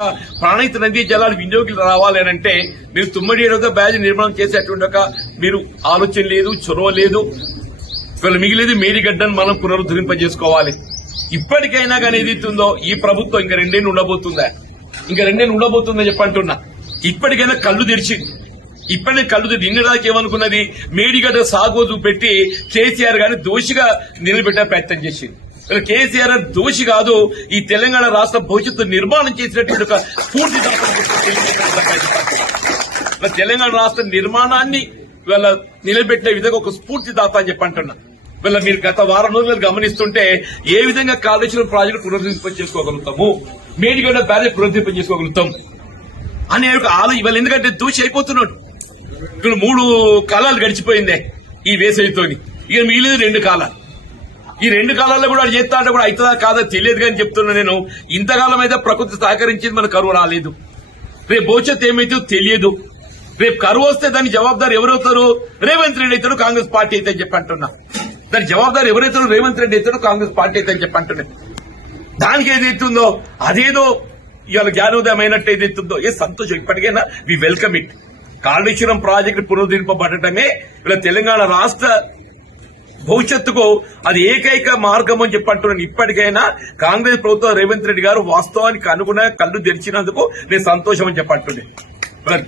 ప్రాణహిత నదీ జలాలు వినియోగికి రావాలి అంటే మీరు తుమ్మడి ఏడవ బ్యాజ్ నిర్మాణం చేసేటువంటి మీరు ఆలోచన లేదు, చొరవ లేదు. ఇవాళ మిగిలేదు మేడిగడ్డను మనం పునరుద్ధరింపజేసుకోవాలి. ఇప్పటికైనా కానీ ఏదైతుందో ఈ ప్రభుత్వం ఇంకా 2 ఏళ్లు ఉండబోతుందా, ఇంకా 2 ఏళ్లు ఉండబోతుందని చెప్పంటున్నా. ఇప్పటికైనా కళ్ళు తెరిచింది. ఇప్పటికే కళ్ళు తెరిచి నిన్నదాకా ఏమనుకున్నది, మేడిగడ్డ సాగు పెట్టి కేసీఆర్ గారిని దోషిగా నిలబెట్టే ప్రయత్నం చేసింది. కేసీఆర్ దోషి కాదు, ఈ తెలంగాణ రాష్ట్ర భవిష్యత్తు నిర్మాణం చేసినటువంటి ఒక స్ఫూర్తి తెలంగాణ రాష్ట్ర నిర్మాణాన్ని వీళ్ళ నిలబెట్టే విధంగా ఒక స్ఫూర్తిదాత అని చెప్పంటున్నా. వీళ్ళ మీరు గత వారం రోజులు గమనిస్తుంటే ఏ విధంగా కాళేశ్వరం ప్రాజెక్టు పునరుద్ధరింప చేసుకోగలుగుతాము, మేడిగడ్డ బ్యారేజ్ పునరుద్ధరింప చేసుకోగలుగుతాం అనే ఒక ఇవాళ ఎందుకంటే దోషి అయిపోతున్నాడు. ఇక్కడ 3 కాలాలు గడిచిపోయిందే ఈ వేసవితోని, ఇక మిగిలేదు 2 కాలాలు. ఈ 2 కాలాల్లో కూడా చేస్తా అంటే కూడా అవుతుందా కాదా తెలియదు కానీ చెప్తున్నా నేను. ఇంతకాలం అయితే ప్రకృతి సహకరించింది, మన కరువు రాలేదు. రేపు భవిష్యత్తు ఏమైతే తెలియదు. రేపు కరువు వస్తే దాని జవాబుదారు ఎవరవుతారు? రేవంత్ రెడ్డి అవుతాడు, కాంగ్రెస్ పార్టీ అయితే అని చెప్పంటున్నా. దాని జవాబుదారు ఎవరైతారో రేవంత్ రెడ్డి అవుతాడు, కాంగ్రెస్ పార్టీ అయితే అని చెప్పంటున్నా. దానికి ఏదైతుందో అదేదో ఇవాళ జ్ఞానోదయం అయినట్టు ఏదైతుందో ఏ సంతోషం. ఇప్పటికైనా we welcome it. Kaleshwaram project పునరుద్ధరింపబడటమే ఇలా తెలంగాణ రాష్ట్ర భవిష్యత్తుకు అది ఏకైక మార్గం అని చెప్పంటున్నాను. ఇప్పటికైనా కాంగ్రెస్ ప్రభుత్వం రేవంత్ రెడ్డి గారు వాస్తవానికి అనుగుణంగా కళ్ళు తెరిచినందుకు నేను సంతోషం అని చెప్పంటున్నాను.